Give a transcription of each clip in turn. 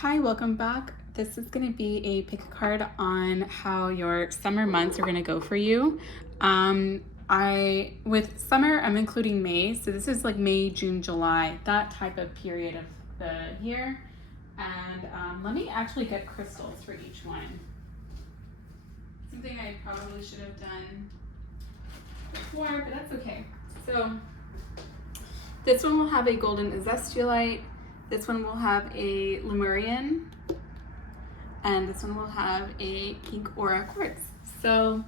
Hi, welcome back. This is going to be a pick a card on how your summer months are going to go for you. With summer, I'm including May, so this is like May, June, July, that type of period of the year. And let me actually get crystals for each one. Something I probably should have done before, but that's okay. So this one will have a golden azestulite. This one will have a Lemurian, and this one will have a pink aura quartz. So,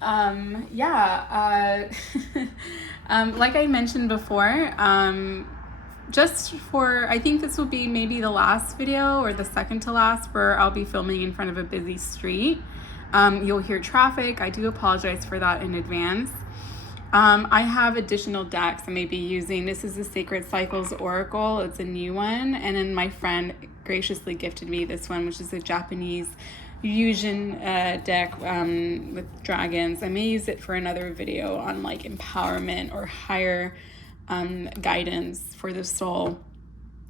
like I mentioned before, I think this will be maybe the last video or the second to last where I'll be filming in front of a busy street. You'll hear traffic. I do apologize for that in advance. I have additional decks I may be using. This is the Sacred Cycles Oracle. It's a new one. And then my friend graciously gifted me this one, which is a Japanese fusion deck with dragons. I may use it for another video on like empowerment or higher guidance for the soul.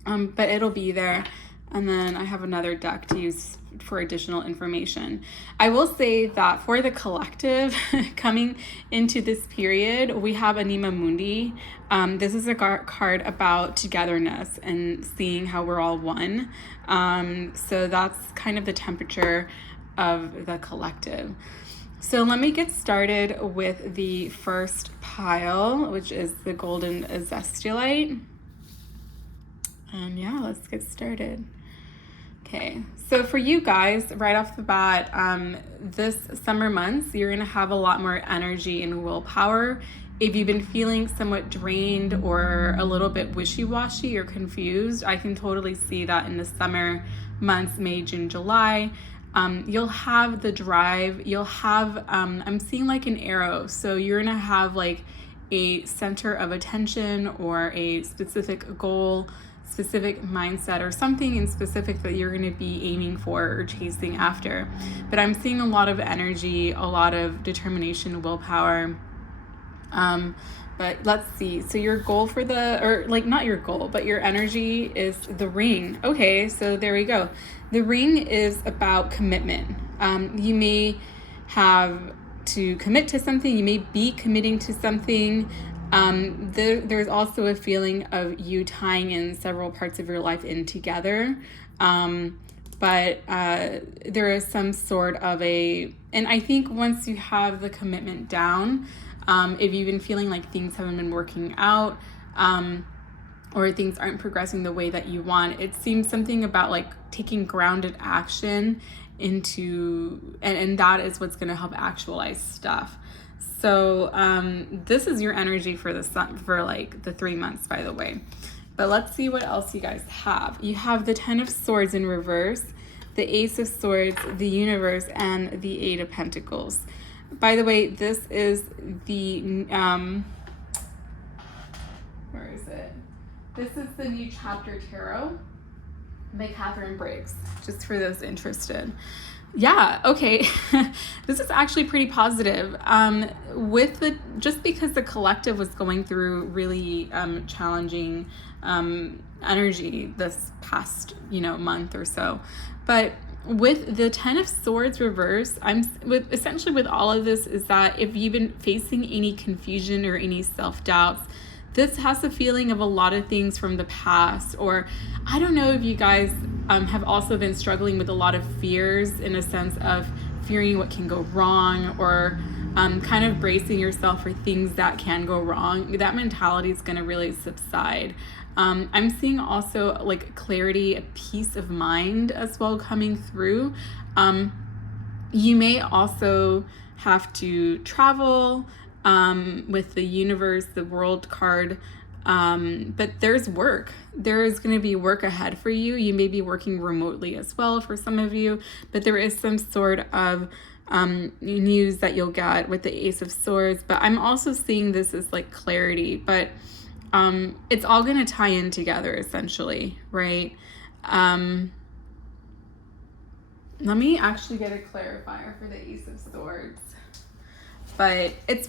But it'll be there. And then I have another deck to use for additional information. I will say that for the collective coming into this period, we have Anima Mundi. This is a card about togetherness and seeing how we're all one. So that's kind of the temperature of the collective. So let me get started with the first pile, which is the golden azestulite. And yeah, let's get started. Okay, so for you guys, right off the bat, this summer months, you're gonna have a lot more energy and willpower. If you've been feeling somewhat drained or a little bit wishy-washy or confused, I can totally see that in the summer months, May, June, July. You'll have the drive, you'll have, I'm seeing like an arrow, so you're gonna have like a center of attention or a specific goal, specific mindset, or something in specific that you're going to be aiming for or chasing after. But I'm seeing a lot of energy, a lot of determination, willpower. But let's see. So your goal for not your goal, but your energy is the ring. Okay, so there we go. The ring is about commitment. You may have to commit to something. You may be committing to something. There's also a feeling of you tying in several parts of your life in together. But there is some sort of and I think once you have the commitment down, if you've been feeling like things haven't been working out, or things aren't progressing the way that you want, it seems something about like taking grounded action and that is what's going to help actualize stuff. So this is your energy for the sun for like the 3 months, by the way. But let's see what else you guys have. You have the 10 of Swords in reverse, the Ace of Swords, the Universe, and the 8 of Pentacles. By the way, this is the where is it? This is the New Chapter Tarot by Catherine Briggs, just for those interested. Yeah, okay. This is actually pretty positive. Just because the collective was going through really challenging energy this past, month or so. But with the 10 of Swords reverse, essentially with all of this is that if you've been facing any confusion or any self-doubts, this has a feeling of a lot of things from the past, or I don't know if you guys have also been struggling with a lot of fears in a sense of fearing what can go wrong, or kind of bracing yourself for things that can go wrong. That mentality is going to really subside. I'm seeing also like clarity, a peace of mind as well coming through. You may also have to travel with the Universe, the World card. But there's work. There is going to be work ahead for you. You may be working remotely as well for some of you, but there is some sort of news that you'll get with the Ace of Swords. But I'm also seeing this as like clarity, but it's all going to tie in together essentially, right? Let me actually get a clarifier for the Ace of Swords. But it's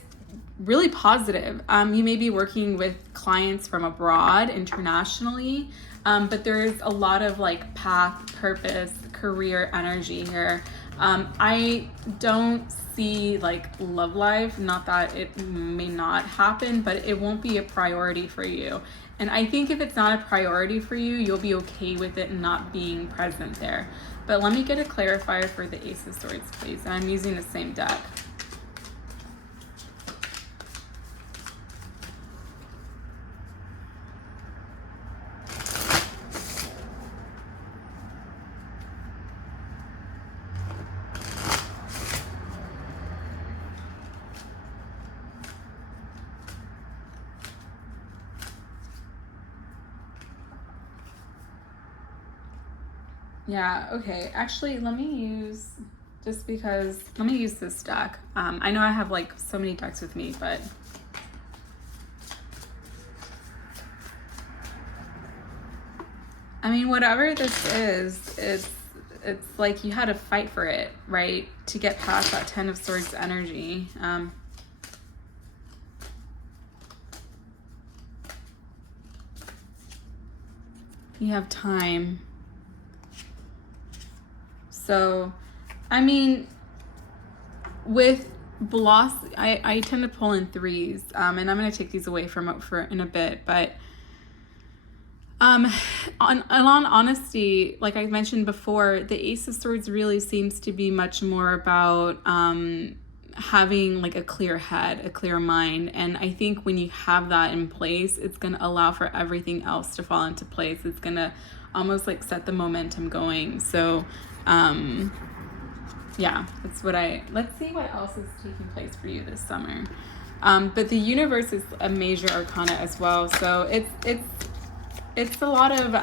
really positive. You may be working with clients from abroad, internationally. But there's a lot of like path, purpose, career energy here. I don't see like love life, not that it may not happen, but it won't be a priority for you. And I think if it's not a priority for you, you'll be okay with it not being present there. But let me get a clarifier for the Ace of Swords, please. And I'm using the same deck. Yeah, okay. Actually, let me use, let me use this deck. I know I have like so many decks with me, but I mean, whatever this is, it's like you had to fight for it, right? To get past that Ten of Swords energy. You have time. So, I mean, with I tend to pull in threes, and I'm going to take these away from for in a bit, but on honesty, like I mentioned before, the Ace of Swords really seems to be much more about having like a clear head, a clear mind. And I think when you have that in place, it's going to allow for everything else to fall into place. It's going to almost like set the momentum going. So yeah, that's what let's see what else is taking place for you this summer. But the universe is a major arcana as well. So it's a lot of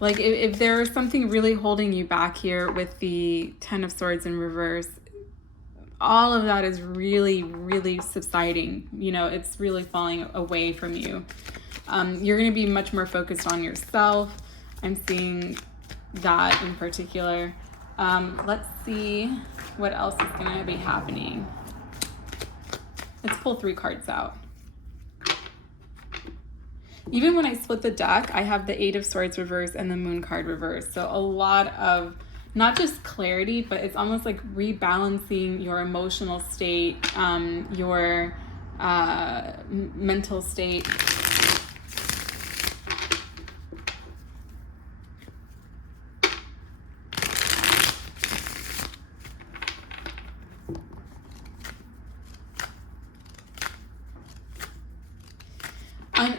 like if there's something really holding you back here with the Ten of Swords in reverse, all of that is really, really subsiding. You know, it's really falling away from you. You're going to be much more focused on yourself. I'm seeing that in particular. Let's see what else is going to be happening. Let's pull 3 cards out. Even when I split the deck, I have the Eight of Swords reverse and the Moon card reverse. So a lot of not just clarity, but it's almost like rebalancing your emotional state, your mental state.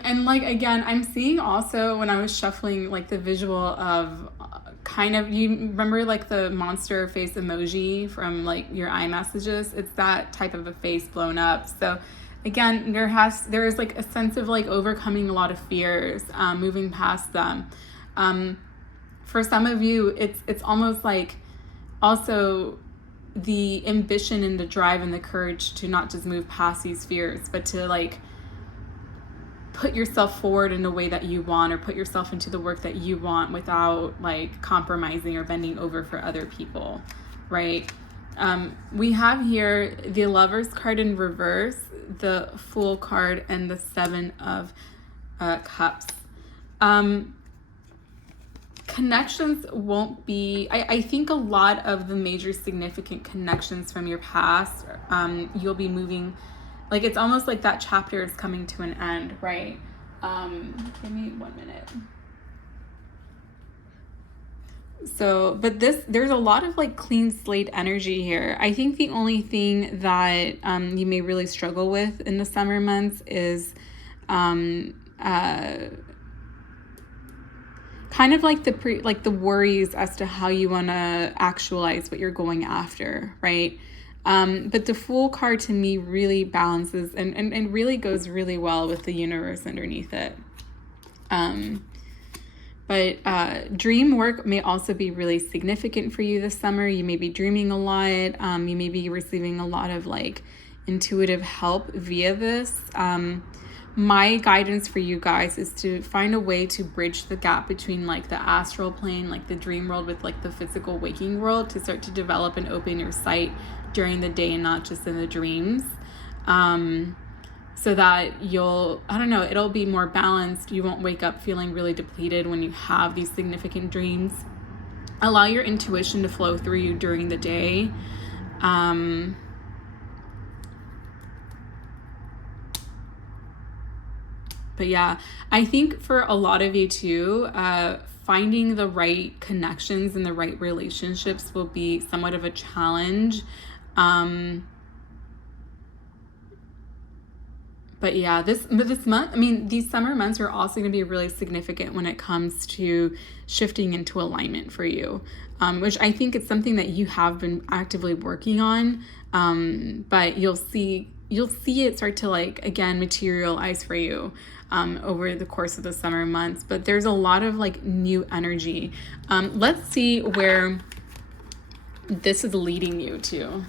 And like, again, I'm seeing also when I was shuffling like the visual of kind of, you remember like the monster face emoji from like your iMessages? It's that type of a face blown up. So again, there is like a sense of like overcoming a lot of fears, moving past them. For some of you, it's almost like also the ambition and the drive and the courage to not just move past these fears, but to like put yourself forward in a way that you want, or put yourself into the work that you want without like compromising or bending over for other people, right? We have here the Lovers card in reverse, the Fool card, and the Seven of Cups. Connections won't be, I think a lot of the major significant connections from your past, you'll be moving. Like, it's almost like that chapter is coming to an end, right? Give me 1 minute. So, but there's a lot of like clean slate energy here. I think the only thing that you may really struggle with in the summer months is kind of like the worries as to how you want to actualize what you're going after, right? But the Fool card to me really balances and really goes really well with the universe underneath it. But dream work may also be really significant for you this summer. You may be dreaming a lot. You may be receiving a lot of like intuitive help via this. My guidance for you guys is to find a way to bridge the gap between like the astral plane, like the dream world, with like the physical waking world, to start to develop and open your sight during the day and not just in the dreams. so that you'll, I don't know, it'll be more balanced. You won't wake up feeling really depleted when you have these significant dreams. Allow your intuition to flow through you during the day. But yeah, I think for a lot of you too, finding the right connections and the right relationships will be somewhat of a challenge. But yeah, this month, I mean, these summer months are also going to be really significant when it comes to shifting into alignment for you, which I think it's something that you have been actively working on. But you'll see it start to, like, again, materialize for you over the course of the summer months. But there's a lot of, like, new energy. Let's see where this is leading you to.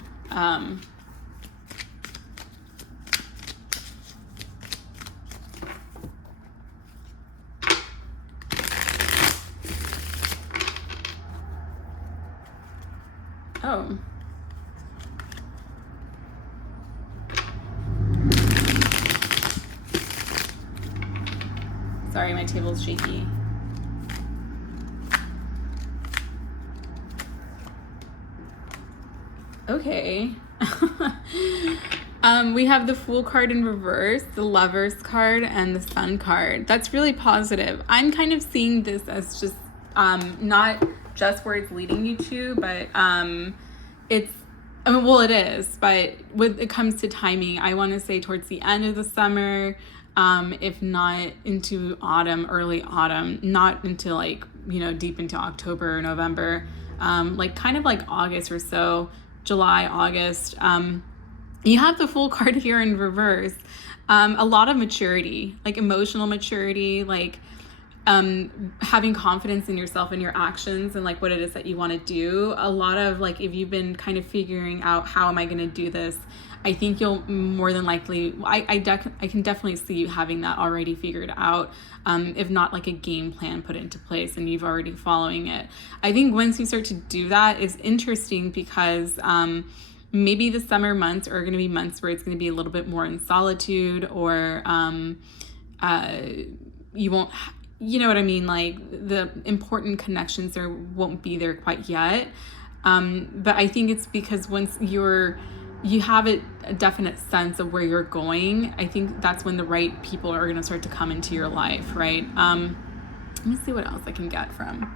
Oh. Sorry, my table's shaky. Okay. We have the Fool card in reverse, the Lovers card, and the Sun card. That's really positive. I'm kind of seeing this as just not just where it's leading you to, but it's, I mean, well, it is, but when it comes to timing, I want to say towards the end of the summer, if not into autumn, early autumn, not into, like, you know, deep into October or November, like kind of like August or so, July, August. You have the Fool card here in reverse. A lot of maturity, like emotional maturity, like having confidence in yourself and your actions and, like, what it is that you want to do. A lot of, like, if you've been kind of figuring out how am I going to do this, I think you'll more than likely, I can definitely see you having that already figured out, if not like a game plan put into place and you've already following it. I think once you start to do that, it's interesting because maybe the summer months are going to be months where it's going to be a little bit more in solitude, or you won't, you know what I mean? Like, the important connections there won't be there quite yet. But I think it's because once you have a definite sense of where you're going, I think that's when the right people are going to start to come into your life, right? Let me see what else I can get from.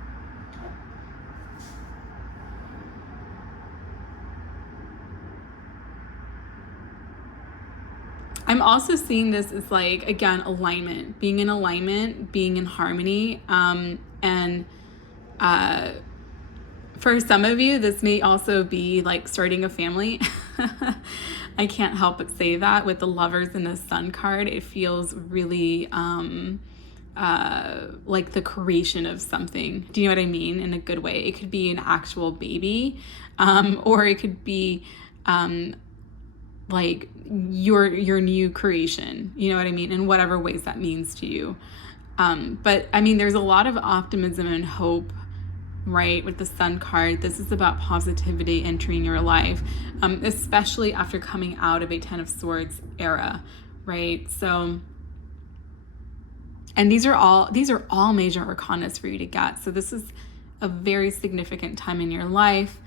I'm also seeing this as, like, again, alignment, being in alignment, being in harmony. And for some of you, this may also be like starting a family. I can't help but say that with the Lovers and the Sun card, it feels really like the creation of something. Do you know what I mean? In a good way. It could be an actual baby, or it could be like your new creation, you know what I mean, in whatever ways that means to you. But I mean, there's a lot of optimism and hope, right, with the Sun card. This is about positivity entering your life, especially after coming out of a Ten of Swords era, right? So, and these are all major arcanas for you to get. So this is a very significant time in your life.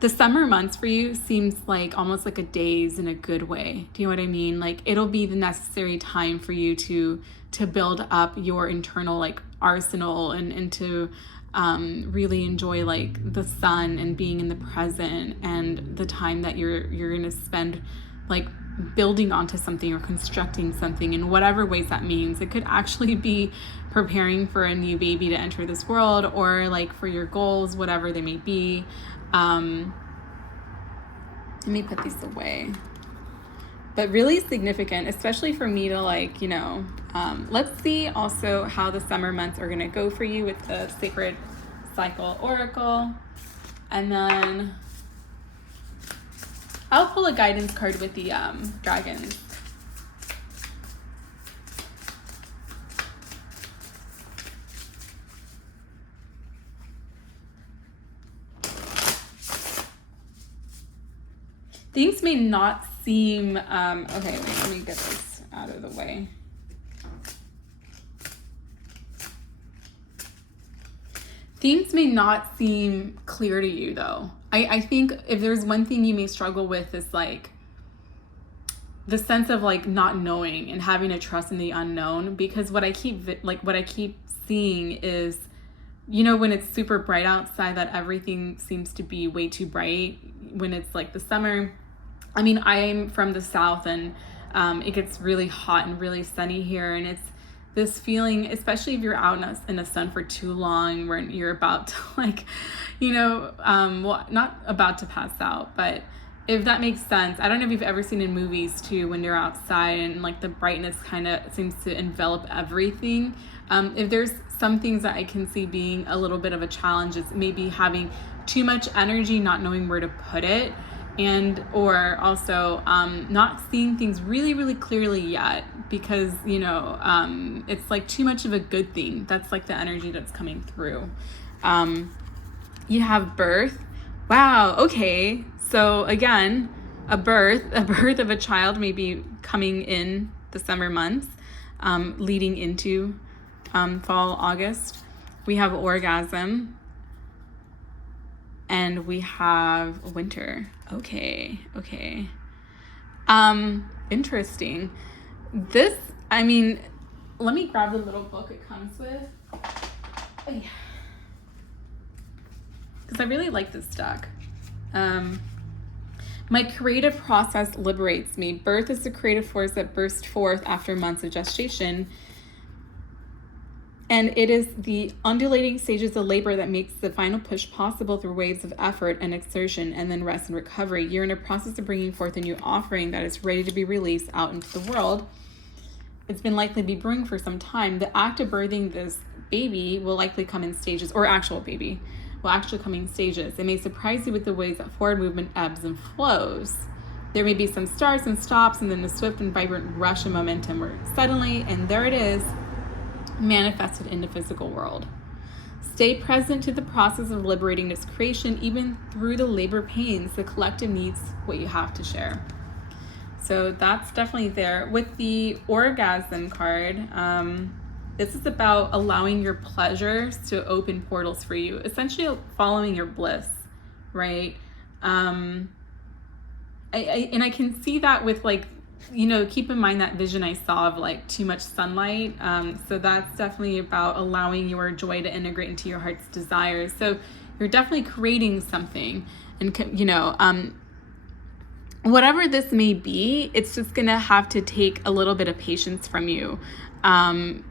The summer months for you seems like almost like a daze in a good way. Do you know what I mean? Like, it'll be the necessary time for you to build up your internal, like, arsenal and to really enjoy, like, the sun and being in the present and the time that you're going to spend, like, building onto something or constructing something in whatever ways that means. It could actually be preparing for a new baby to enter this world, or like for your goals, whatever they may be. Let me put these away. But really significant, especially for me to, like, you know, let's see also how the summer months are going to go for you with the Sacred Cycle Oracle. And then I'll pull a guidance card with the dragons. Things may not seem, okay, wait, let me get this out of the way. Things may not seem clear to you though. I think if there's one thing you may struggle with is like the sense of like not knowing and having to trust in the unknown, because what I keep seeing is, you know, when it's super bright outside, that everything seems to be way too bright when it's like the summer. I mean, I'm from the South, and it gets really hot and really sunny here, and it's this feeling, especially if you're out in the sun for too long, where you're about to like, you know, well, not about to pass out, but if that makes sense. I don't know if you've ever seen in movies too, when you're outside and like the brightness kind of seems to envelop everything. If there's some things that I can see being a little bit of a challenge, is maybe having too much energy, not knowing where to put it, and or also not seeing things really, really clearly yet, because, you know, it's like too much of a good thing. That's like the energy that's coming through. You have birth. Wow, okay. So again, a birth of a child may be coming in the summer months, leading into fall, August. We have orgasm, and we have winter. Okay. Interesting. This, I mean, let me grab the little book it comes with. Because I really like this deck. My creative process liberates me. Birth is the creative force that bursts forth after months of gestation. And it is the undulating stages of labor that makes the final push possible through waves of effort and exertion, and then rest and recovery. You're in a process of bringing forth a new offering that is ready to be released out into the world. It's been likely to be brewing for some time. The act of birthing this baby will likely come in stages, or actual baby will actually come in stages. It may surprise you with the ways that forward movement ebbs and flows. There may be some starts and stops, and then a swift and vibrant rush of momentum where suddenly, and there it is, manifested in the physical world. Stay present to the process of liberating this creation, even through the labor pains. The collective needs what you have to share. So that's definitely there. With the orgasm card, this is about allowing your pleasures to open portals for you, essentially following your bliss, right? I can see that with like, you know, keep in mind that vision I saw of like too much sunlight. So that's definitely about allowing your joy to integrate into your heart's desires. So you're definitely creating something, and, you know, whatever this may be, it's just going to have to take a little bit of patience from you.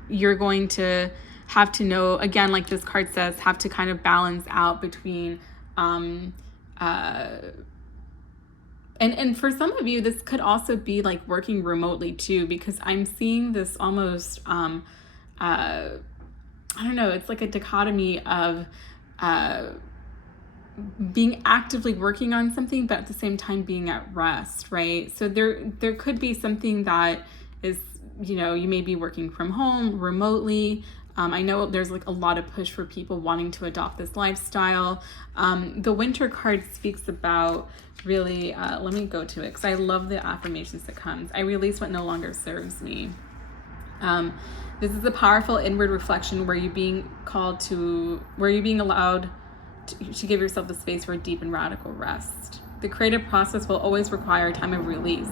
You're going to have to know, again, like this card says, have to kind of balance out between, and for some of you, this could also be like working remotely too, because I'm seeing this almost, I don't know, it's like a dichotomy of, being actively working on something, but at the same time being at rest, right? So there could be something that is, you know, you may be working from home remotely. I know there's like a lot of push for people wanting to adopt this lifestyle. The winter card speaks about really, let me go to it, because I love the affirmations that comes. I release what no longer serves me. This is a powerful inward reflection where you're being allowed to give yourself the space for a deep and radical rest. The creative process will always require a time of release,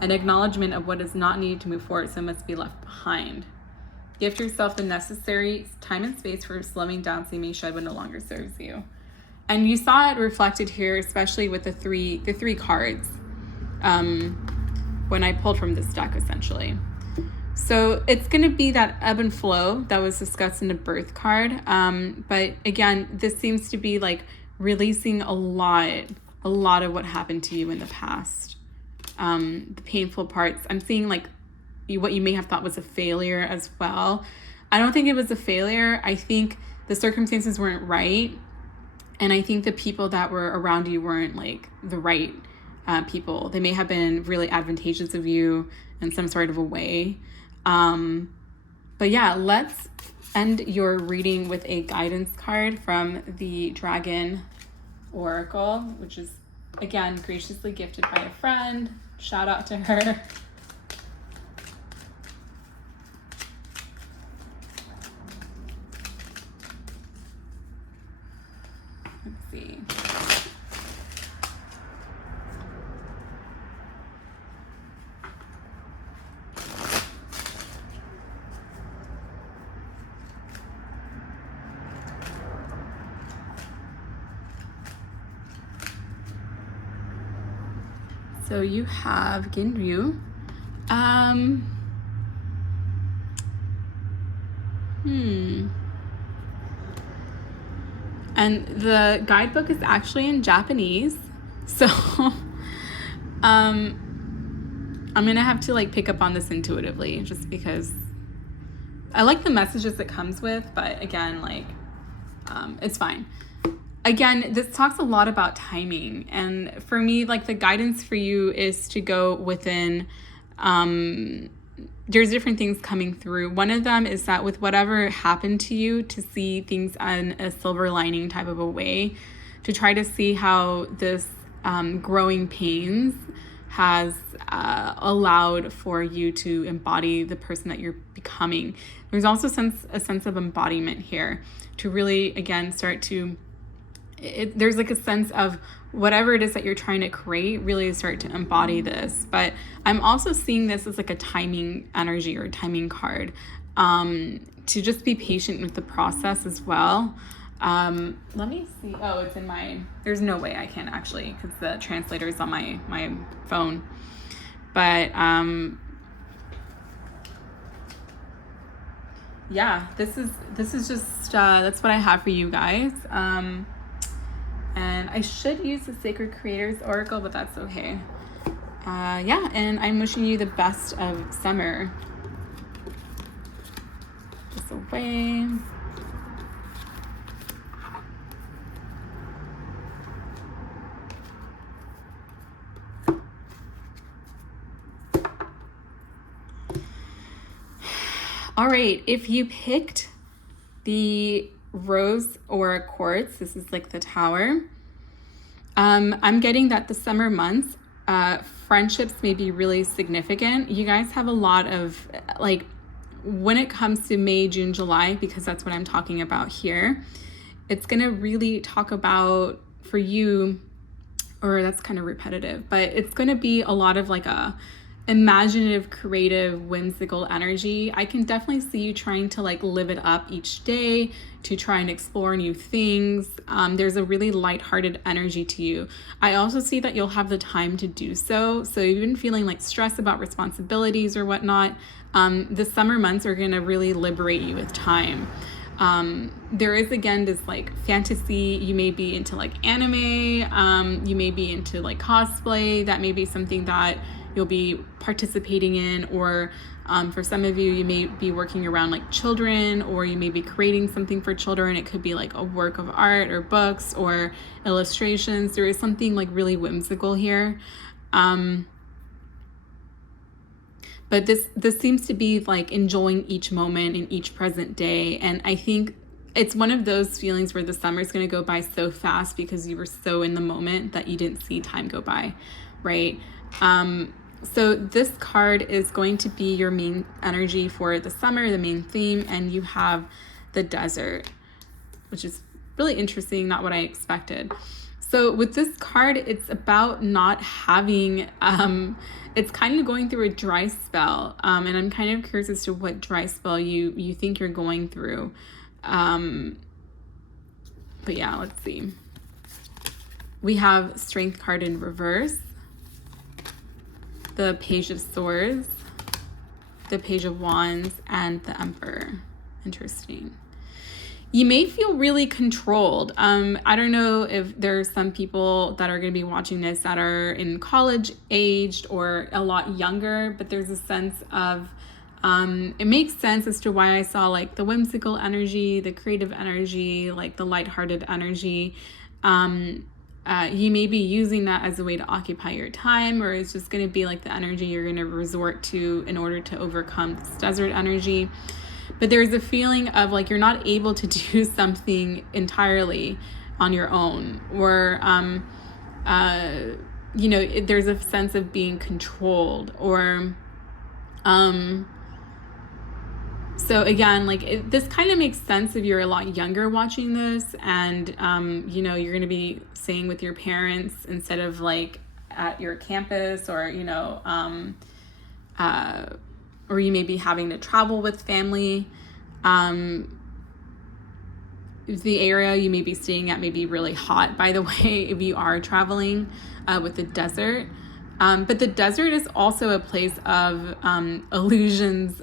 an acknowledgement of what is not needed to move forward, so must be left behind. Gift yourself the necessary time and space for slowing down so you may shed what no longer serves you. And you saw it reflected here, especially with the three cards when I pulled from this deck, essentially. So it's going to be that ebb and flow that was discussed in the birth card. But again, this seems to be like releasing a lot of what happened to you in the past. The painful parts. I'm seeing like what you may have thought was a failure as well. I don't think it was a failure. I think the circumstances weren't right. And I think the people that were around you weren't like the right people. They may have been really advantageous of you in some sort of a way. But yeah, let's end your reading with a guidance card from the Dragon Oracle, which is, again, graciously gifted by a friend. Shout out to her. Let's see. So you have Ginryu. And the guidebook is actually in Japanese. So I'm gonna have to like pick up on this intuitively, just because I like the messages it comes with, but again, like it's fine. Again, this talks a lot about timing, and for me, like the guidance for you is to go within, there's different things coming through. One of them is that with whatever happened to you, to see things in a silver lining type of a way, to try to see how this growing pains has allowed for you to embody the person that you're becoming. There's also a sense of embodiment here, to really, again, start to there's like a sense of whatever it is that you're trying to create, really start to embody this. But I'm also seeing this as like a timing energy or a timing card, to just be patient with the process as well. Let me see. Oh, it's in my, there's no way I can actually, because the translator is on my phone. But yeah, this is just that's what I have for you guys. And I should use the Sacred Creators Oracle, but that's okay. Yeah, and I'm wishing you the best of summer. This away. All right, if you picked the Rose Aura Quartz, this is like the Tower. I'm getting that the summer months, friendships may be really significant. You guys have a lot of, like, when it comes to May, June, July, because that's what I'm talking about here, it's going to really talk about, for you, or that's kind of repetitive, but it's going to be a lot of like a imaginative, creative, whimsical energy. I can definitely see you trying to like live it up each day, to try and explore new things. There's a really lighthearted energy to you. I also see that you'll have the time to do so. So you've been feeling like stress about responsibilities or whatnot. The summer months are going to really liberate you with time. There is, again, this like fantasy. You may be into like anime. You may be into like cosplay. That may be something that you'll be participating in, or for some of you, you may be working around like children, or you may be creating something for children. It could be like a work of art or books or illustrations. There is something like really whimsical here. But this seems to be like enjoying each moment in each present day. And I think it's one of those feelings where the summer is going to go by so fast because you were so in the moment that you didn't see time go by, right? So this card is going to be your main energy for the summer, the main theme, and you have the desert, which is really interesting, not what I expected. So with this card, it's about not having, it's kind of going through a dry spell, and I'm kind of curious as to what dry spell you think you're going through. But yeah, let's see. We have Strength card in reverse, the Page of Swords, the Page of Wands, and the Emperor. Interesting. You may feel really controlled. I don't know if there's some people that are going to be watching this that are in college aged or a lot younger, but there's a sense of, it makes sense as to why I saw like the whimsical energy, the creative energy, like the lighthearted energy. You may be using that as a way to occupy your time, or it's just going to be like the energy you're going to resort to in order to overcome this desert energy. But there's a feeling of like you're not able to do something entirely on your own, or there's a sense of being controlled, or so again, like this kind of makes sense if you're a lot younger watching this, and you're going to be staying with your parents instead of like at your campus, or or you may be having to travel with family. The area you may be staying at may be really hot, by the way, if you are traveling with the desert. But the desert is also a place of illusions,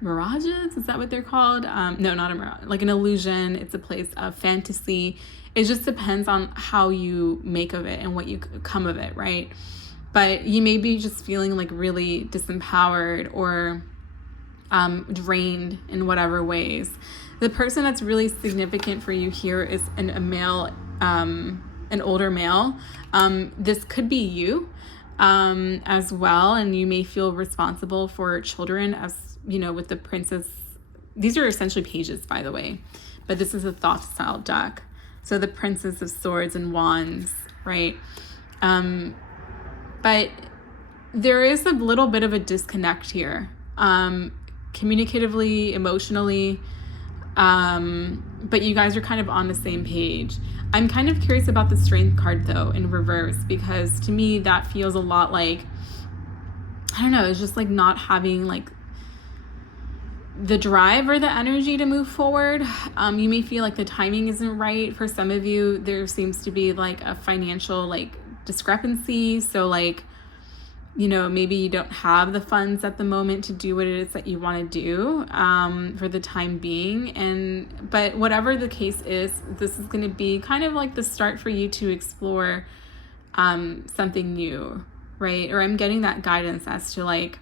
mirages, is that what they're called? No, not a mirage, like an illusion. It's a place of fantasy. It just depends on how you make of it and what you come of it, right? But you may be just feeling like really disempowered or drained in whatever ways. The person that's really significant for you here is a male, an older male. This could be you as well, and you may feel responsible for children, as with the princess. These are essentially pages, by the way, but this is a Thoth style deck. So the Princess of Swords and Wands, right? But there is a little bit of a disconnect here, communicatively, emotionally, but you guys are kind of on the same page. I'm kind of curious about the Strength card, though, in reverse, because to me that feels a lot like, I don't know, it's just like not having like the drive or the energy to move forward. You may feel like the timing isn't right. For some of you, there seems to be like a financial like discrepancy. So like, maybe you don't have the funds at the moment to do what it is that you want to do for the time being. But whatever the case is, this is going to be kind of like the start for you to explore something new, right? Or I'm getting that guidance as to like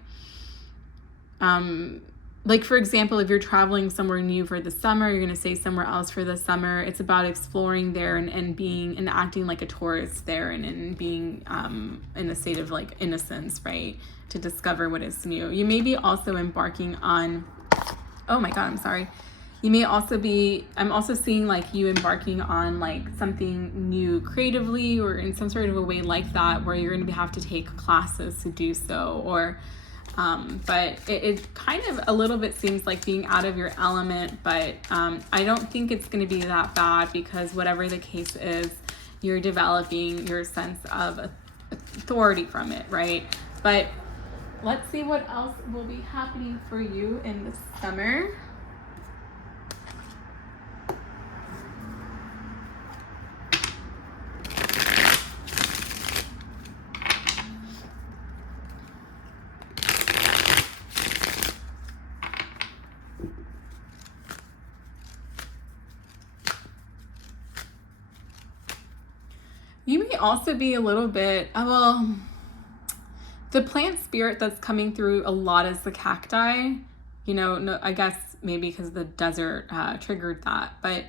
for example, if you're traveling somewhere new for the summer, you're going to stay somewhere else for the summer. It's about exploring there and being and acting like a tourist there, and being in a state of like innocence, right? To discover what is new. You may be also embarking on, oh my God, I'm sorry. You may also be, I'm also seeing like you embarking on like something new creatively, or in some sort of a way like that, where you're going to have to take classes to do so, or but it kind of a little bit seems like being out of your element, but I don't think it's going to be that bad, because whatever the case is, you're developing your sense of authority from it, right? But let's see what else will be happening for you in the summer. You may also be a little bit, the plant spirit that's coming through a lot is the cacti. No, I guess maybe because the desert triggered that, but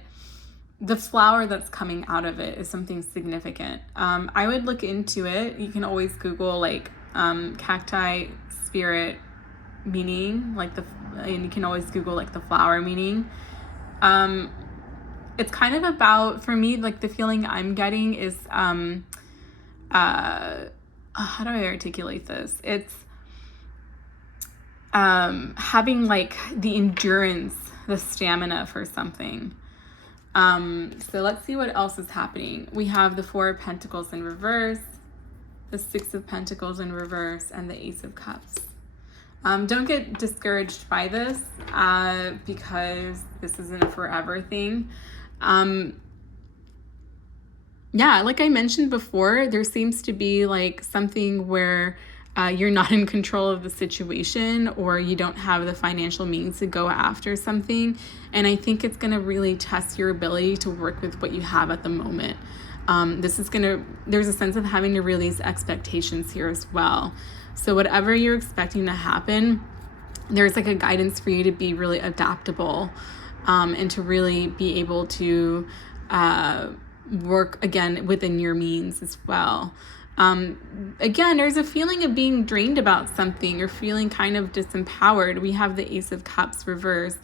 the flower that's coming out of it is something significant. I would look into it. You can always Google like cacti spirit meaning, and you can always Google like the flower meaning. It's kind of about, for me, like the feeling I'm getting is, how do I articulate this? It's having like the endurance, the stamina for something. So let's see what else is happening. We have the Four of Pentacles in reverse, the Six of Pentacles in reverse, and the Ace of Cups. Don't get discouraged by this because this isn't a forever thing. Yeah, like I mentioned before, there seems to be like something where you're not in control of the situation, or you don't have the financial means to go after something. And I think it's going to really test your ability to work with what you have at the moment. There's a sense of having to release expectations here as well. So whatever you're expecting to happen, there's like a guidance for you to be really adaptable, and to really be able to work again within your means as well. Again, there's a feeling of being drained about something. You're feeling kind of disempowered. We have the Ace of Cups reverse.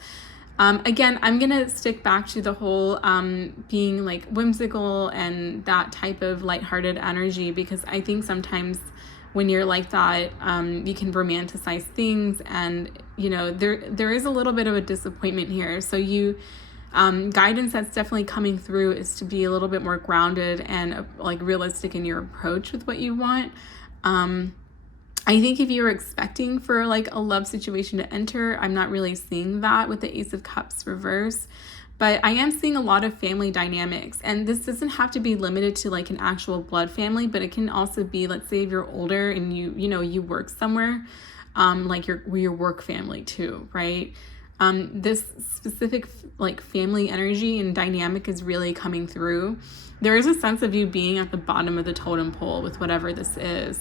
Again, I'm gonna stick back to the whole being like whimsical and that type of lighthearted energy, because I think sometimes when you're like that, you can romanticize things, and you know, there is a little bit of a disappointment here. So you guidance that's definitely coming through is to be a little bit more grounded and like realistic in your approach with what you want. I think if you're expecting for like a love situation to enter, I'm not really seeing that with the Ace of Cups reverse, but I am seeing a lot of family dynamics. And this doesn't have to be limited to like an actual blood family, but it can also be, let's say if you're older and you work somewhere, like your work family too, right? This specific like family energy and dynamic is really coming through. There is a sense of you being at the bottom of the totem pole with whatever this is.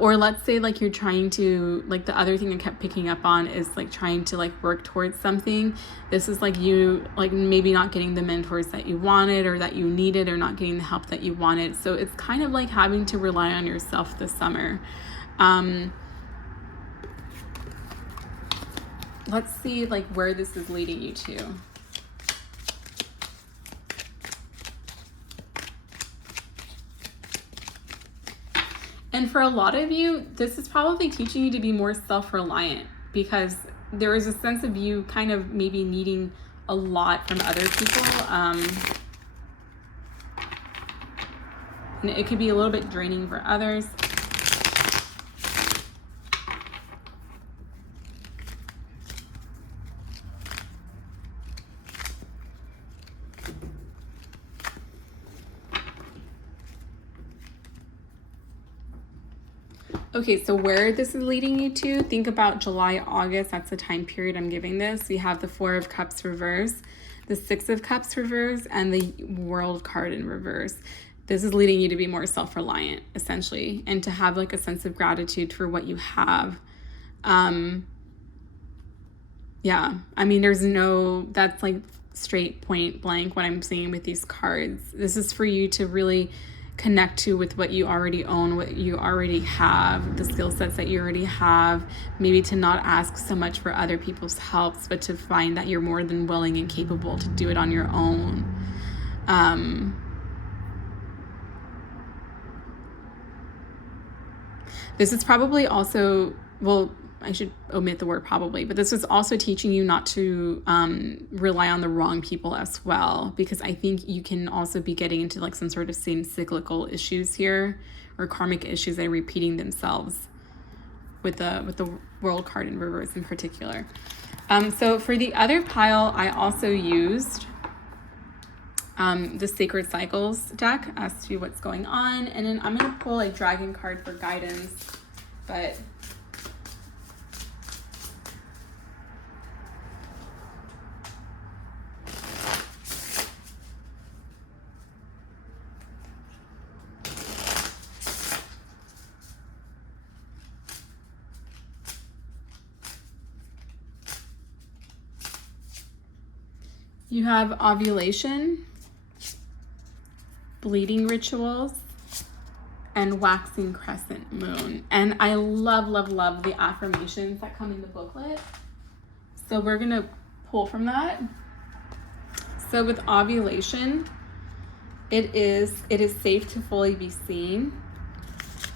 Or let's say like you're trying to, like the other thing I kept picking up on is like trying to like work towards something. This is like you like maybe not getting the mentors that you wanted or that you needed, or not getting the help that you wanted. So it's kind of like having to rely on yourself this summer. Let's see like where this is leading you to. And for a lot of you, this is probably teaching you to be more self-reliant, because there is a sense of you kind of maybe needing a lot from other people. And it could be a little bit draining for others. Okay, so where this is leading you to, think about July, August. That's the time period I'm giving this. We have the Four of Cups reverse, the Six of Cups reverse, and the World card in reverse. This is leading you to be more self-reliant, essentially, and to have like a sense of gratitude for what you have. Yeah, I mean, that's like straight point blank what I'm seeing with these cards. This is for you to really connect to with what you already own, what you already have, the skill sets that you already have, maybe to not ask so much for other people's helps, but to find that you're more than willing and capable to do it on your own. This is probably also, well, I should omit the word probably, but this is also teaching you not to rely on the wrong people as well, because I think you can also be getting into like some sort of same cyclical issues here, or karmic issues that are repeating themselves with the World card in reverse in particular. So for the other pile, I also used the Sacred Cycles deck as to what's going on, and then I'm going to pull a Dragon card for guidance, but you have ovulation, bleeding rituals, and waxing crescent moon. And I love, love, love the affirmations that come in the booklet. So we're gonna pull from that. So with ovulation, it is safe to fully be seen.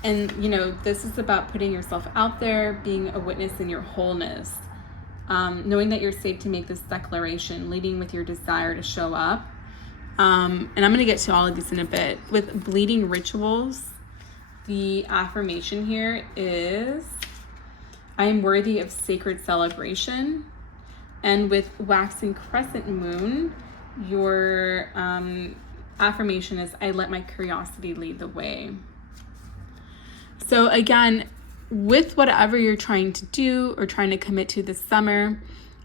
And you know, this is about putting yourself out there, being a witness in your wholeness. Knowing that you're safe to make this declaration, leading with your desire to show up. And I'm going to get to all of these in a bit. With bleeding rituals, the affirmation here is, I am worthy of sacred celebration. And with waxing crescent moon, your affirmation is, I let my curiosity lead the way. So again, with whatever you're trying to do or trying to commit to this summer,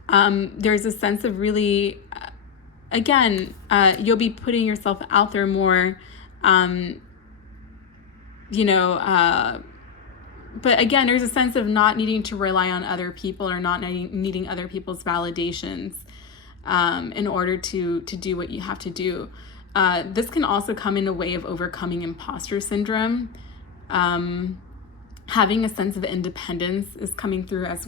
there's a sense of really, you'll be putting yourself out there more, but again, there's a sense of not needing to rely on other people, or not needing other people's validations in order to do what you have to do. This can also come in a way of overcoming imposter syndrome. Having a sense of independence is coming through as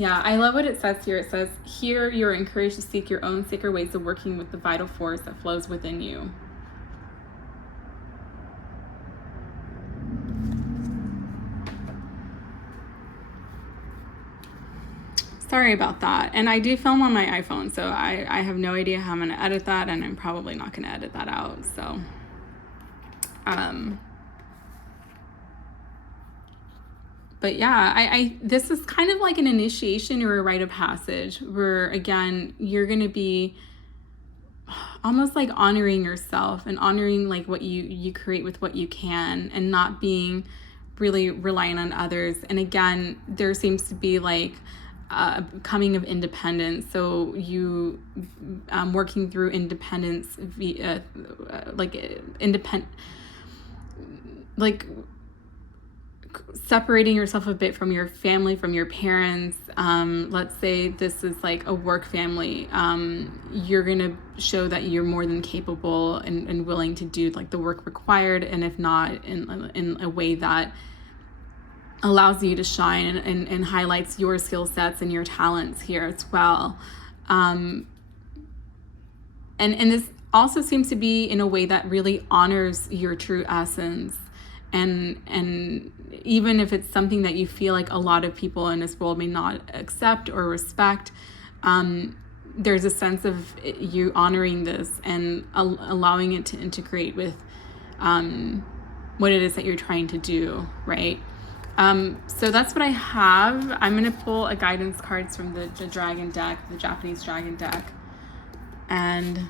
Yeah, I love what it says here. It says, here you're encouraged to seek your own sacred ways of working with the vital force that flows within you. Sorry about that. And I do film on my iPhone, so I have no idea how I'm going to edit that, and I'm probably not going to edit that out. So, but yeah, I this is kind of like an initiation or a rite of passage where, again, you're going to be almost like honoring yourself and honoring like what you create with what you can, and not being really reliant on others. And again, there seems to be like coming of independence, so you working through independence via like separating yourself a bit from your family, from your parents. Let's say this is like a work family. You're gonna show that you're more than capable and willing to do like the work required, and if not, in a way that allows you to shine and highlights your skill sets and your talents here as well. And this also seems to be in a way that really honors your true essence. And even if it's something that you feel like a lot of people in this world may not accept or respect, there's a sense of you honoring this and allowing it to integrate with what it is that you're trying to do, right? So that's what I have. I'm going to pull a guidance cards from the dragon deck, the Japanese dragon deck. And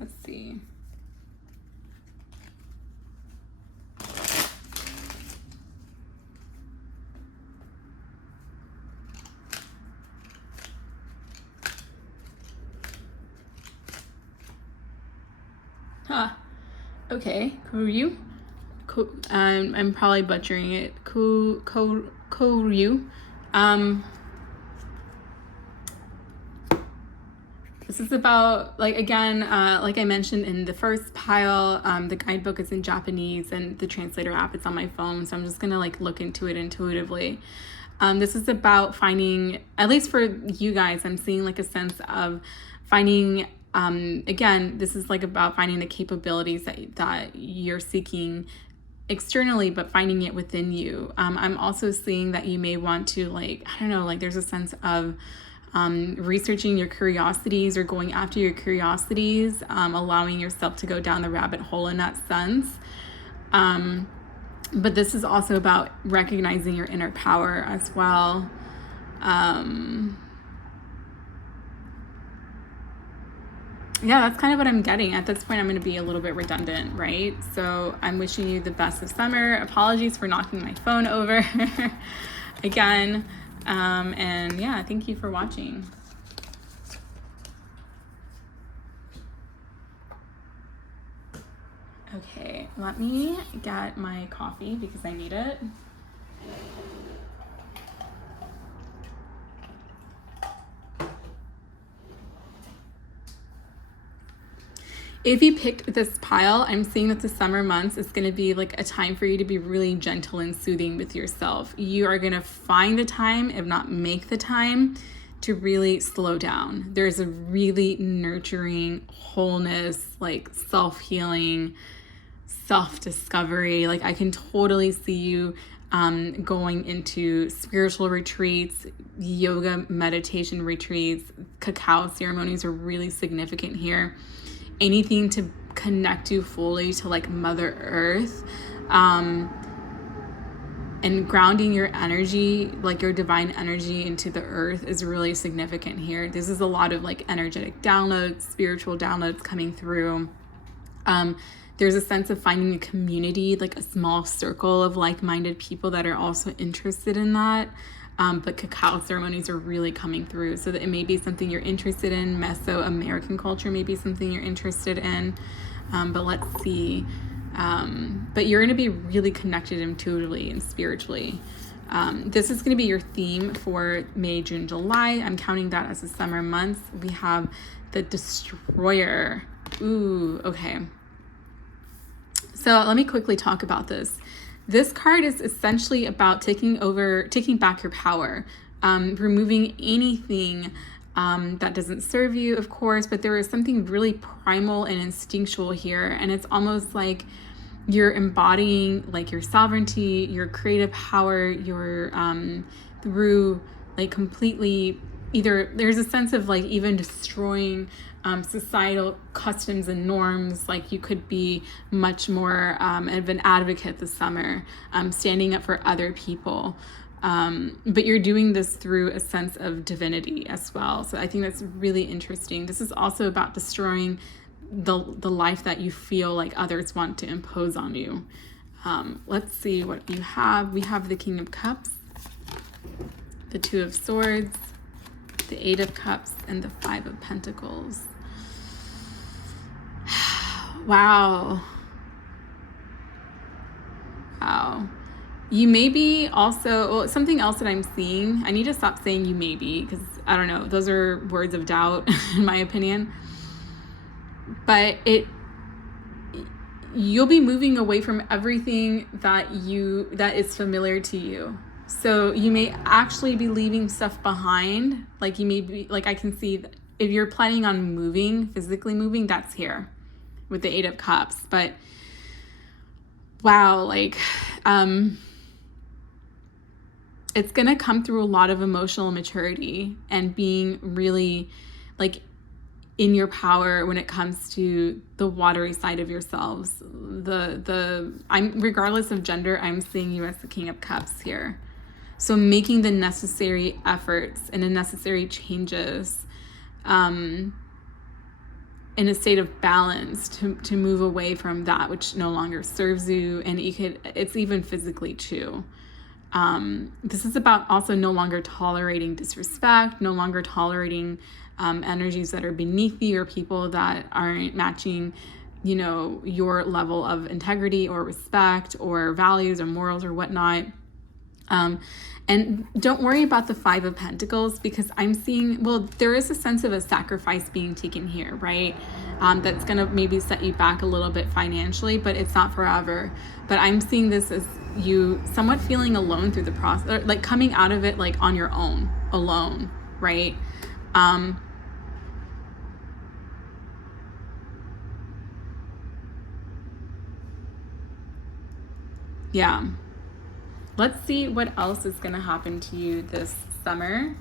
let's see. Okay, Koryu. I'm probably butchering it. Koryu. This is about, like, again, like I mentioned in the first pile, the guidebook is in Japanese and the translator app is on my phone, so I'm just gonna like look into it intuitively. This is about finding, at least for you guys, I'm seeing like a sense of finding, again, this is like about finding the capabilities that you're seeking externally, but finding it within you. I'm also seeing that you may want to, like, I don't know, like there's a sense of researching your curiosities or going after your curiosities, allowing yourself to go down the rabbit hole in that sense. But this is also about recognizing your inner power as well. Yeah, that's kind of what I'm getting. At this point, I'm going to be a little bit redundant, right? So I'm wishing you the best of summer. Apologies for knocking my phone over again. And yeah, thank you for watching. Okay, let me get my coffee because I need it. If you picked this pile, I'm seeing that the summer months is going to be like a time for you to be really gentle and soothing with yourself. You are going to find the time, if not make the time, to really slow down. There's a really nurturing wholeness, like self-healing, self-discovery. Like I can totally see you going into spiritual retreats, yoga, meditation retreats. Cacao ceremonies are really significant here. Anything to connect you fully to like Mother Earth, and grounding your energy, like your divine energy into the earth, is really significant here. This is a lot of like energetic downloads, spiritual downloads coming through. There's a sense of finding a community, like a small circle of like-minded people that are also interested in that. But cacao ceremonies are really coming through, so that it may be something you're interested in. Mesoamerican culture may be something you're interested in, but let's see. But you're going to be really connected intuitively and spiritually This is going to be your theme for May, June, July. I'm counting that as the summer months. We have the Destroyer. Ooh, okay. So let me quickly talk about this. This card is essentially about taking back your power, removing anything that doesn't serve you, of course, but there is something really primal and instinctual here. And it's almost like you're embodying like your sovereignty, your creative power, your through like completely, either there's a sense of like even destroying societal customs and norms. Like you could be much more of an advocate this summer, standing up for other people. But you're doing this through a sense of divinity as well. So I think that's really interesting. This is also about destroying the life that you feel like others want to impose on you. Let's see what you have. We have the King of Cups, the Two of Swords, the Eight of Cups, and the Five of Pentacles. Wow. You may be also, well, something else that I'm seeing, I need to stop saying you may be, because I don't know, those are words of doubt in my opinion. But you'll be moving away from everything that is familiar to you. So you may actually be leaving stuff behind. Like you may be, like I can see that if you're planning on moving, physically moving, that's here with the Eight of Cups. But wow, like it's gonna come through a lot of emotional maturity and being really like in your power when it comes to the watery side of yourselves. I'm regardless of gender, I'm seeing you as the King of Cups here. So making the necessary efforts and the necessary changes in a state of balance to move away from that which no longer serves you. And it's even physically too. This is about also no longer tolerating disrespect, no longer tolerating energies that are beneath you or people that aren't matching, your level of integrity or respect or values or morals or whatnot. And don't worry about the Five of Pentacles, because I'm seeing, well, there is a sense of a sacrifice being taken here, right? That's going to maybe set you back a little bit financially, but it's not forever. But I'm seeing this as you somewhat feeling alone through the process, like coming out of it like on your own, alone, right? Yeah. Let's see what else is going to happen to you this summer.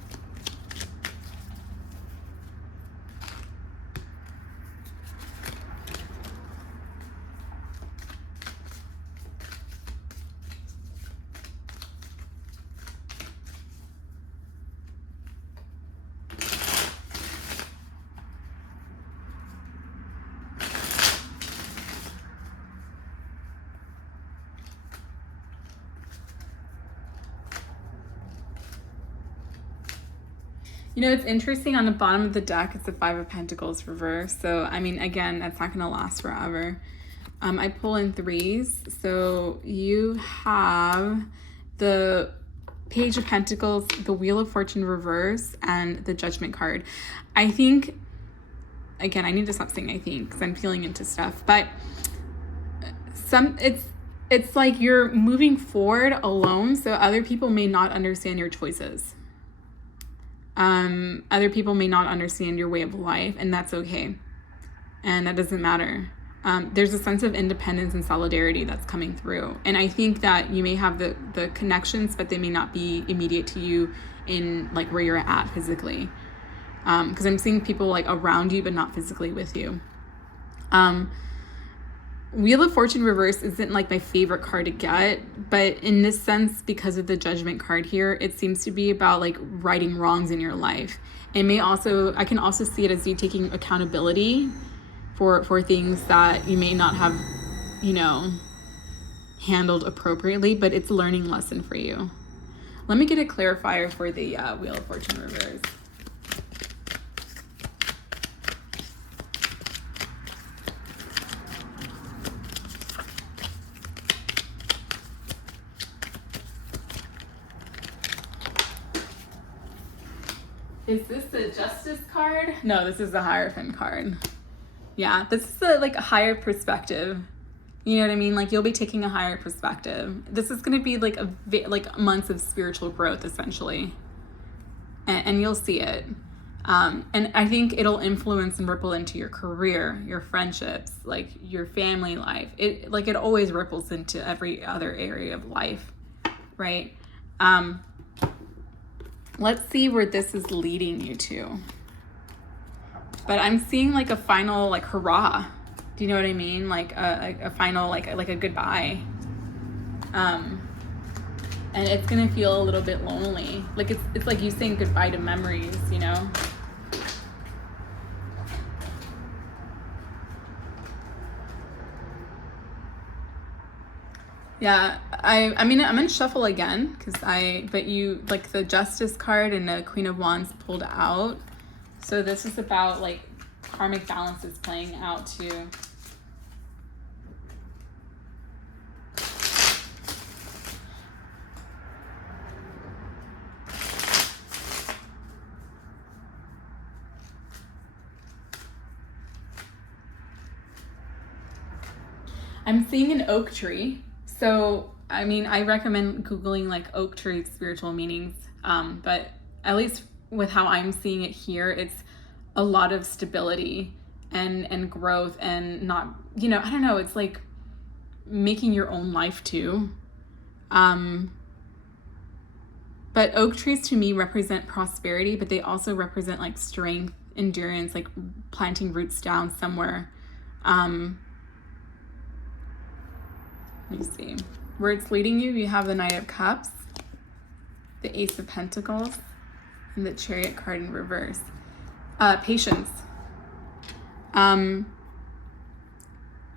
It's interesting. On the bottom of the deck, it's the Five of Pentacles reversed. So, I mean, again, that's not going to last forever. I pull in threes. So you have the Page of Pentacles, the Wheel of Fortune reverse, and the Judgment card. I think, again, I need to stop saying I think because I'm feeling into stuff. But it's like you're moving forward alone, so other people may not understand your choices. Other people may not understand your way of life, and that's okay. And that doesn't matter. There's a sense of independence and solidarity that's coming through. And I think that you may have the connections, but they may not be immediate to you in like where you're at physically. Because I'm seeing people like around you, but not physically with you. Wheel of Fortune reverse isn't like my favorite card to get, but in this sense, because of the Judgment card here, it seems to be about like righting wrongs in your life. I can also see it as you taking accountability for things that you may not have, handled appropriately, but it's a learning lesson for you. Let me get a clarifier for the Wheel of Fortune reverse. Is this the Justice card? No, this is the Hierophant card. Yeah, this is a higher perspective. You know what I mean? Like, you'll be taking a higher perspective. This is going to be like months of spiritual growth, essentially. And you'll see it. And I think it'll influence and ripple into your career, your friendships, like your family life. It always ripples into every other area of life, right? Let's see where this is leading you to. But I'm seeing like a final, like, hurrah. Do you know what I mean? Like a final, like a goodbye. And it's gonna feel a little bit lonely. Like it's like you saying goodbye to memories, you know? Yeah, I'm gonna shuffle again but you, like, the Justice card and the Queen of Wands pulled out. So this is about like karmic balances playing out too. I'm seeing an oak tree. So, I mean, I recommend Googling like oak tree spiritual meanings. But at least with how I'm seeing it here, it's a lot of stability and growth and not, I don't know, it's like making your own life too. But oak trees to me represent prosperity, but they also represent like strength, endurance, like planting roots down somewhere. Let me see. Where it's leading you, you have the Knight of Cups, the Ace of Pentacles, and the Chariot card in reverse. Patience.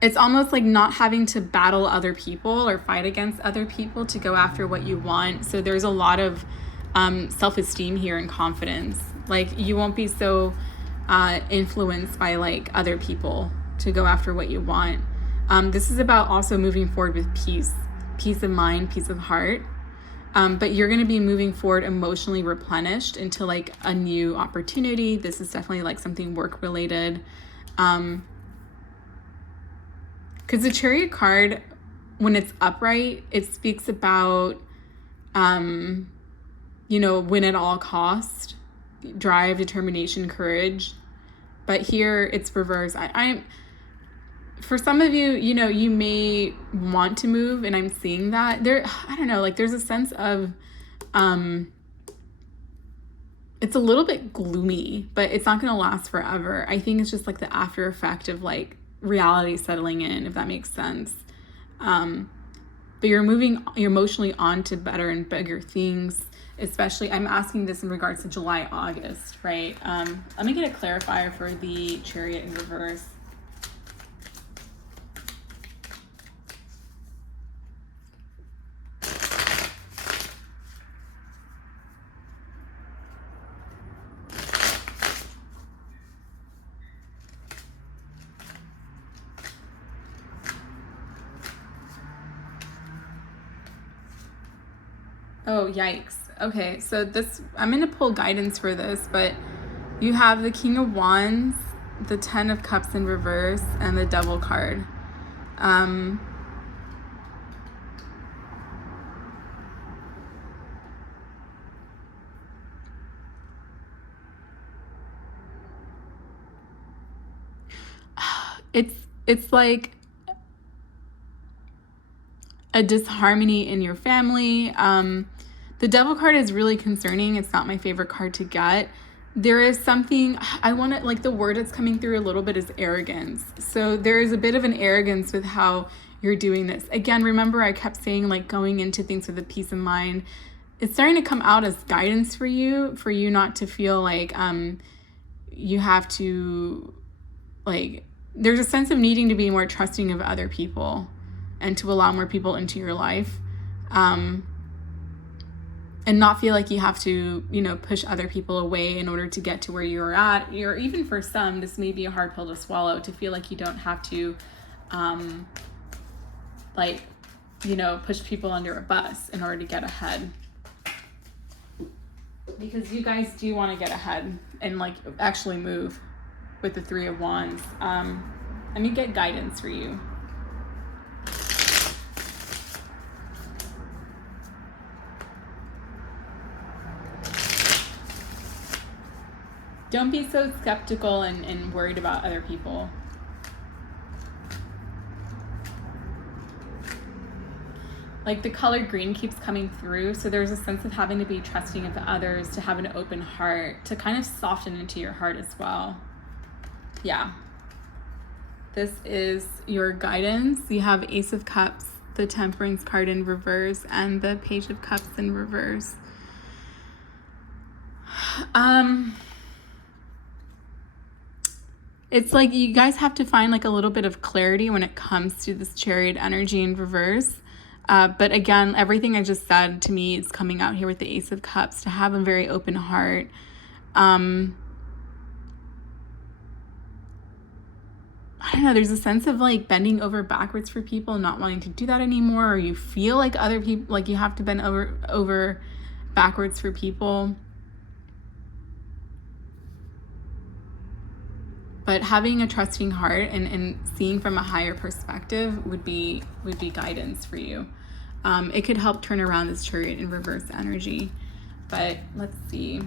It's almost like not having to battle other people or fight against other people to go after what you want. So there's a lot of self-esteem here and confidence. Like, you won't be so influenced by like other people to go after what you want. This is about also moving forward with peace of mind, peace of heart. But you're going to be moving forward emotionally replenished into like a new opportunity. This is definitely like something work related. Because the Chariot card, when it's upright, it speaks about, win at all cost, drive, determination, courage. But here it's reverse. For some of you, you may want to move, and I'm seeing that. I don't know, like there's a sense of, it's a little bit gloomy, but it's not going to last forever. I think it's just like the after effect of like reality settling in, if that makes sense. But you're emotionally on to better and bigger things, especially, I'm asking this in regards to July, August, right? Let me get a clarifier for the Chariot in reverse. Oh, yikes. Okay, so I'm going to pull guidance for this, but you have the King of Wands, the Ten of Cups in reverse, and the Devil card. It's like a disharmony in your family. The Devil card is really concerning. It's not my favorite card to get. There is something, like the word that's coming through a little bit is arrogance. So there is a bit of an arrogance with how you're doing this. Again, remember I kept saying like going into things with a peace of mind. It's starting to come out as guidance for you not to feel like you have to, like, there's a sense of needing to be more trusting of other people and to allow more people into your life. And not feel like you have to, push other people away in order to get to where you're at. Or even for some, this may be a hard pill to swallow, to feel like you don't have to, push people under a bus in order to get ahead. because you guys do want to get ahead and like actually move with the Three of Wands. Let me get guidance for you. Don't be so skeptical and worried about other people. Like the color green keeps coming through, so there's a sense of having to be trusting of others, to have an open heart, to kind of soften into your heart as well. Yeah. This is your guidance. You have Ace of Cups, the Temperance card in reverse, and the Page of Cups in reverse. It's like you guys have to find like a little bit of clarity when it comes to this Chariot energy in reverse. But again, everything I just said to me is coming out here with the Ace of Cups, to have a very open heart. I don't know, there's a sense of like bending over backwards for people, not wanting to do that anymore, or you feel like other people, like you have to bend over backwards for people. But having a trusting heart and seeing from a higher perspective would be guidance for you. It could help turn around this Chariot in reverse energy. But let's see.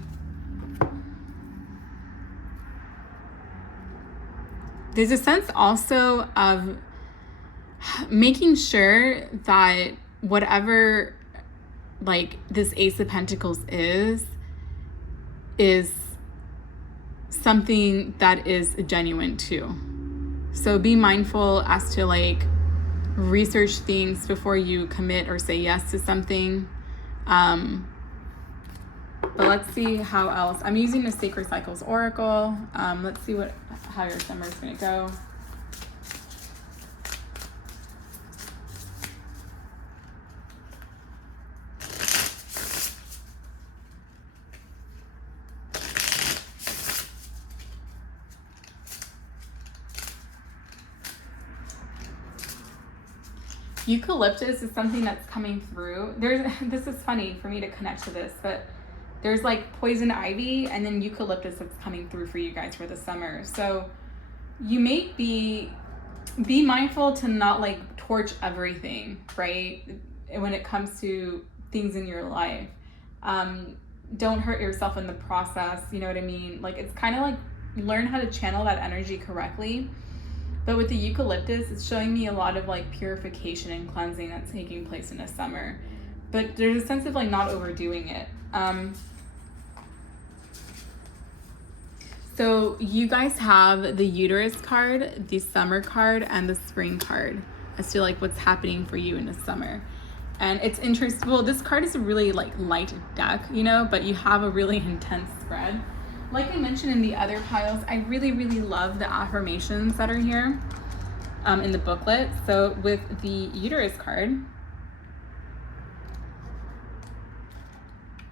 There's a sense also of making sure that whatever like this Ace of Pentacles is something that is genuine too. So be mindful as to like research things before you commit or say yes to something. But let's see how else. I'm using the Sacred Cycles Oracle. Let's see how your summer is going to go. Eucalyptus is something that's coming through. This is funny for me to connect to this, but there's like poison ivy and then eucalyptus that's coming through for you guys for the summer. So you may be mindful to not like torch everything, right? When it comes to things in your life. Don't hurt yourself in the process, you know what I mean? Like it's kind of like learn how to channel that energy correctly. But with the eucalyptus, it's showing me a lot of like purification and cleansing that's taking place in the summer. But there's a sense of like not overdoing it. So you guys have the Uterus card, the Summer card, and the Spring card as to like what's happening for you in the summer. And it's interesting. Well, this card is a really like light deck, you know, but you have a really intense spread. Like I mentioned in the other piles, I really, really love the affirmations that are here in the booklet. So with the Uterus card,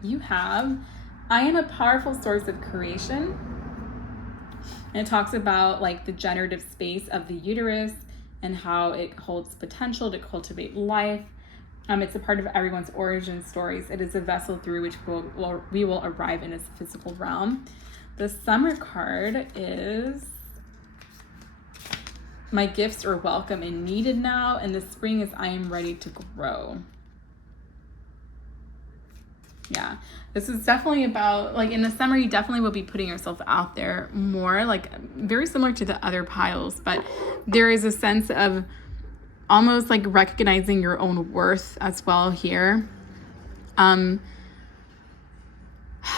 you have, I am a powerful source of creation. And it talks about like the generative space of the uterus and how it holds potential to cultivate life. It's a part of everyone's origin stories. It is a vessel through which we will arrive in its physical realm. The Summer card is my gifts are welcome and needed now. And the Spring is I am ready to grow. Yeah, this is definitely about like in the summer, you definitely will be putting yourself out there more, like very similar to the other piles, but there is a sense of almost like recognizing your own worth as well here.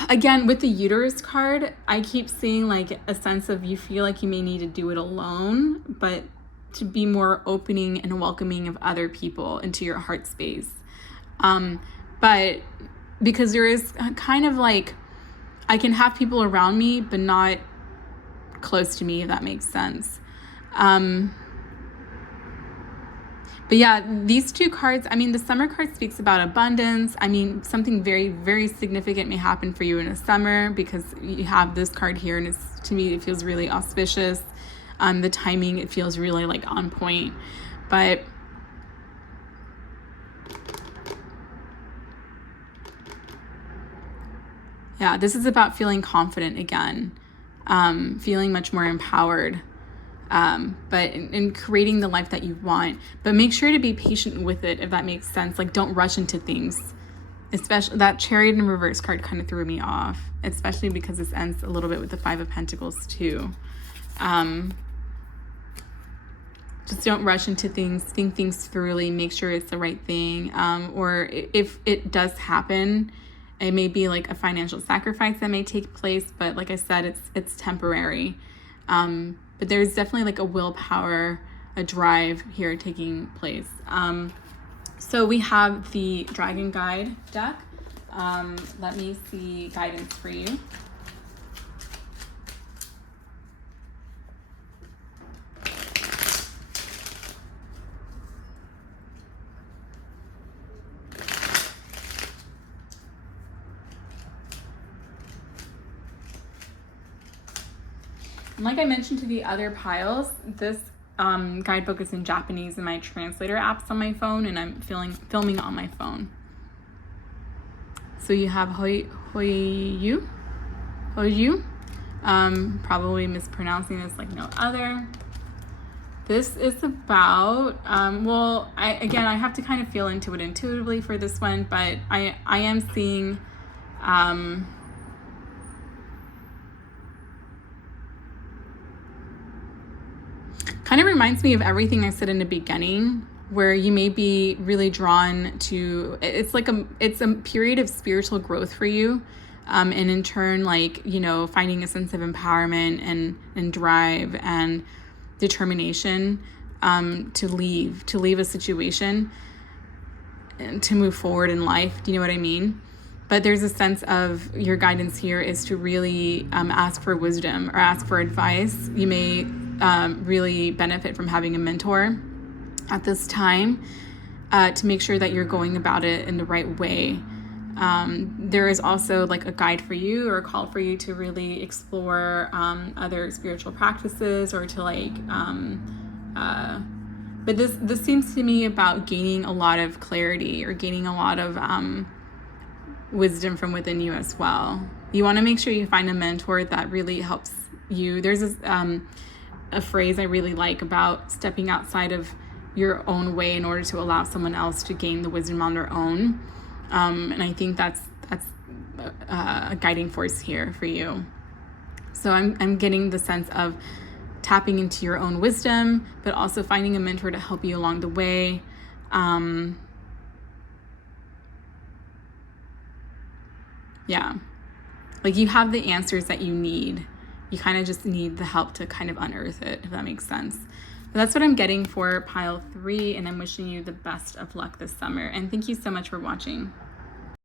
Again, with the Uterus card, I keep seeing like a sense of you feel like you may need to do it alone, but to be more opening and welcoming of other people into your heart space. But because there is kind of like, I can have people around me, but not close to me, if that makes sense. But yeah, these two cards, I mean, the Summer card speaks about abundance. I mean, something very, very significant may happen for you in the summer because you have this card here and it's, to me, it feels really auspicious. The timing, it feels really like on point. But Yeah, this is about feeling confident again, feeling much more empowered, but in creating the life that you want. But make sure to be patient with it, if that makes sense. Like, don't rush into things. Especially that Chariot in reverse card kind of threw me off, especially because this ends a little bit with the Five of Pentacles too. Just don't rush into things. Think things thoroughly. Make sure it's the right thing. Or if it does happen, it may be like a financial sacrifice that may take place. But like I said, it's temporary. But there's definitely like a willpower, a drive here taking place. So we have the Dragon Guide deck. Let me see guidance for you. And like I mentioned to the other piles, this guidebook is in Japanese in my translator apps on my phone, and I'm filming on my phone. So you have Hoyu, probably mispronouncing this like no other. This is about, I have to kind of feel into it intuitively for this one, but I am seeing, kind of reminds me of everything I said in the beginning, where you may be really drawn to, it's a period of spiritual growth for you. And in turn, like, you know, finding a sense of empowerment and drive and determination, to leave a situation and to move forward in life. Do you know what I mean? But there's a sense of your guidance here is to really ask for wisdom or ask for advice. You may really benefit from having a mentor at this time, to make sure that you're going about it in the right way. There is also like a guide for you or a call for you to really explore other spiritual practices, or to like, but this seems to me about gaining a lot of clarity or gaining a lot of wisdom from within you as well. You want to make sure you find a mentor that really helps you. There's this a phrase I really like about stepping outside of your own way in order to allow someone else to gain the wisdom on their own. And I think that's a guiding force here for you. So I'm getting the sense of tapping into your own wisdom, but also finding a mentor to help you along the way. Yeah, like you have the answers that you need. You kind of just need the help to kind of unearth it, if that makes sense. But that's what I'm getting for pile 3, and I'm wishing you the best of luck this summer. And thank you so much for watching.